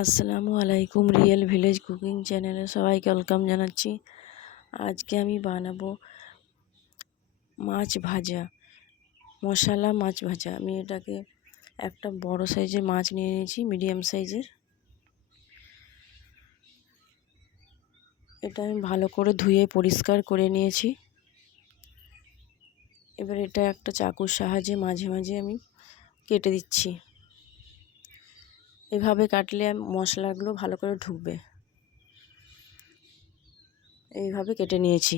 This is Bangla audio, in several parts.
আসসালামু আলাইকুম রিয়েল ভিলেজ কুকিং চ্যানেলে সবাইকে ওয়েলকাম জানাচ্ছি। আজকে আমি বানাবো মাছ ভাজা, মশলা মাছ ভাজা। আমি এটাকে একটা বড় সাইজের মাছ নিয়ে নিয়েছি, মিডিয়াম সাইজের। এটা আমি ভালো করে ধুয়ে পরিষ্কার করে নিয়েছি। এবার এটা একটা চাকুর সাহায্যে মাঝে মাঝে আমি কেটে দিচ্ছি। এভাবে কাটলে মশলাগুলো ভালো করে ঢুকবে। এইভাবে কেটে নিয়েছি।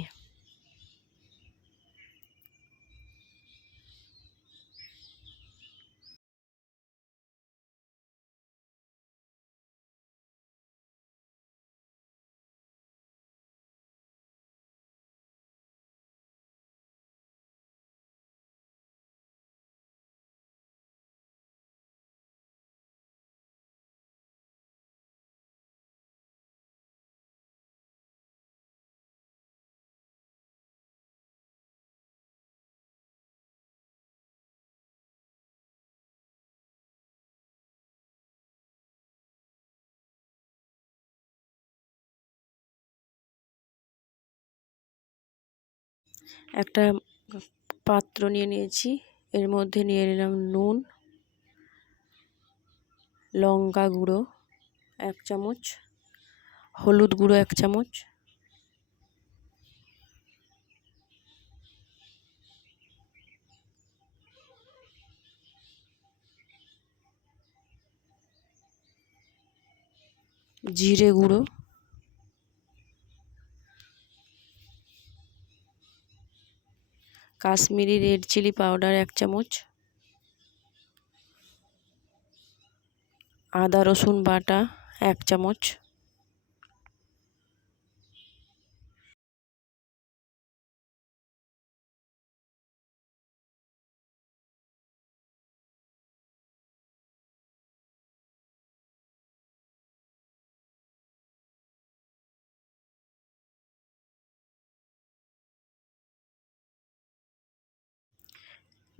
একটা পাত্র নিয়ে নিয়েছি। এর মধ্যে নিয়ে নিলাম নুন, লঙ্কা গুঁড়ো এক চামচ, হলুদ গুঁড়ো এক চামচ, জিরে গুঁড়ো কাশ্মীরি রেড চিলি পাউডার এক চামচ আদা রসুন বাটা এক চামচ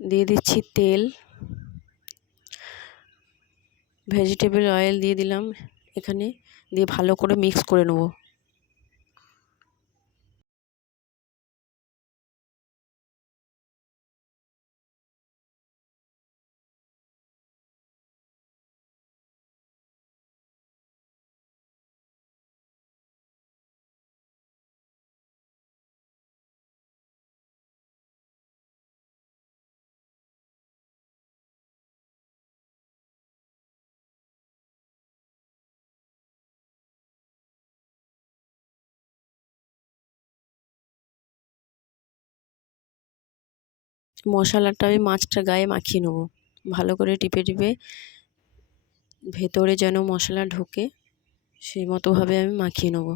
দিয়ে দিচ্ছি তেল। ভেজিটেবল অয়েল দিয়ে দিলাম এখানে। দিয়ে ভালো করে মিক্স করে নেব। মশলাটা আমি মাছটা গায়ে মাখিয়ে নেব। ভালো করে টিপে টিপে ভেতরে যেন মশলা ঢোকে, সেই মতোভাবে আমি মাখিয়ে নেব।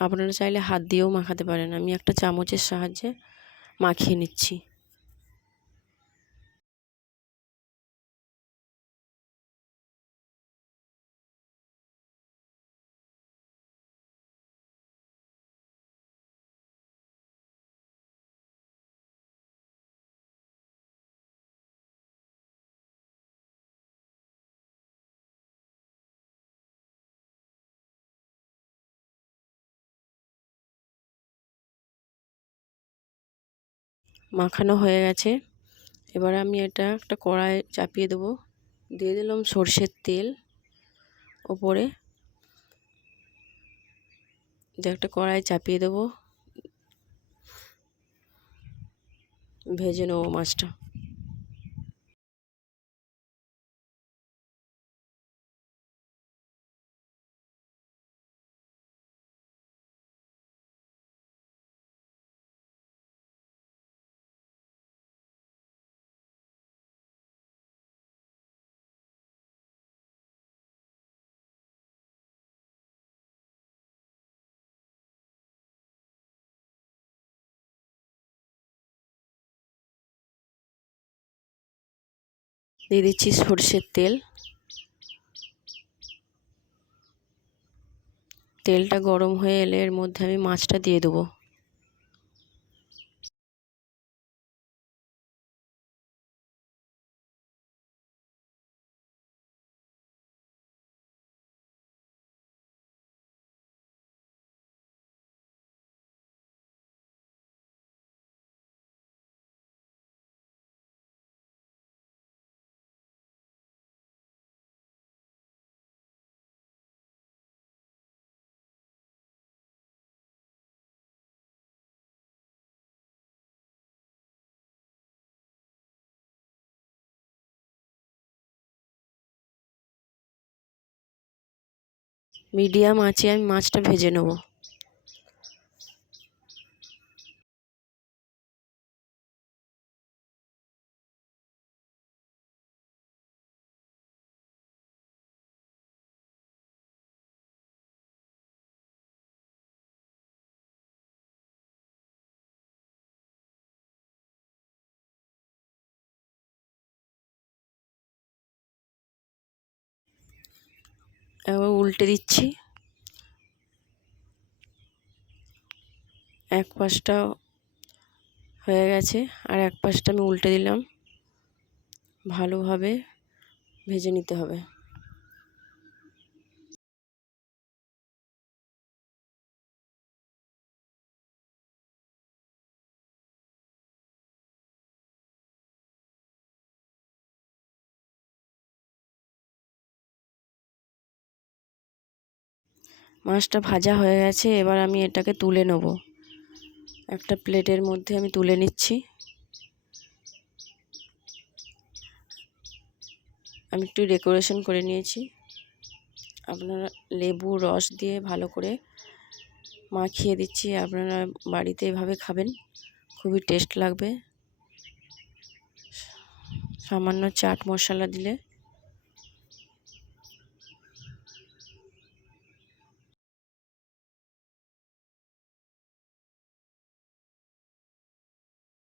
আপনারা চাইলে হাত দিয়েও মাখাতে পারেন। আমি একটা চামচের সাহায্যে মাখিয়ে নিচ্ছি। মাখানো হয়ে গেছে। এবার আমি এটা একটা কড়াই চাপিয়ে দেবো। দিয়ে দিলাম সর্ষের তেল ওপরে। একটা কড়াই চাপিয়ে দেবো। ভেজে নেব মাছটা। দিয়ে দিচ্ছি সর্ষের তেল। তেলটা গরম হয়ে এলে এর মধ্যে আমি মাছটা দিয়ে দেবো। মিডিয়াম আঁচে আমি মাছটা ভেজে নেব। এবার উল্টে দিচ্ছি। এক পাশটা হয়ে গেছে আর এক পাশটা আমি উল্টে দিলাম। ভালোভাবে ভেজে নিতে হবে। মাছটা ভাজা হয়ে গেছে, এবার আমি এটাকে তুলে নেব। একটা প্লেটের মধ্যে আমি তুলে নিচ্ছি। আমি একটু ডেকোরেশন করে নিয়েছি। আপনারা লেবু, রস দিয়ে ভালো করে মাখিয়ে দিচ্ছি। আপনারা বাড়িতে এভাবে খাবেন, খুবই টেস্ট লাগবে। সামান্য চাট মশলা দিলে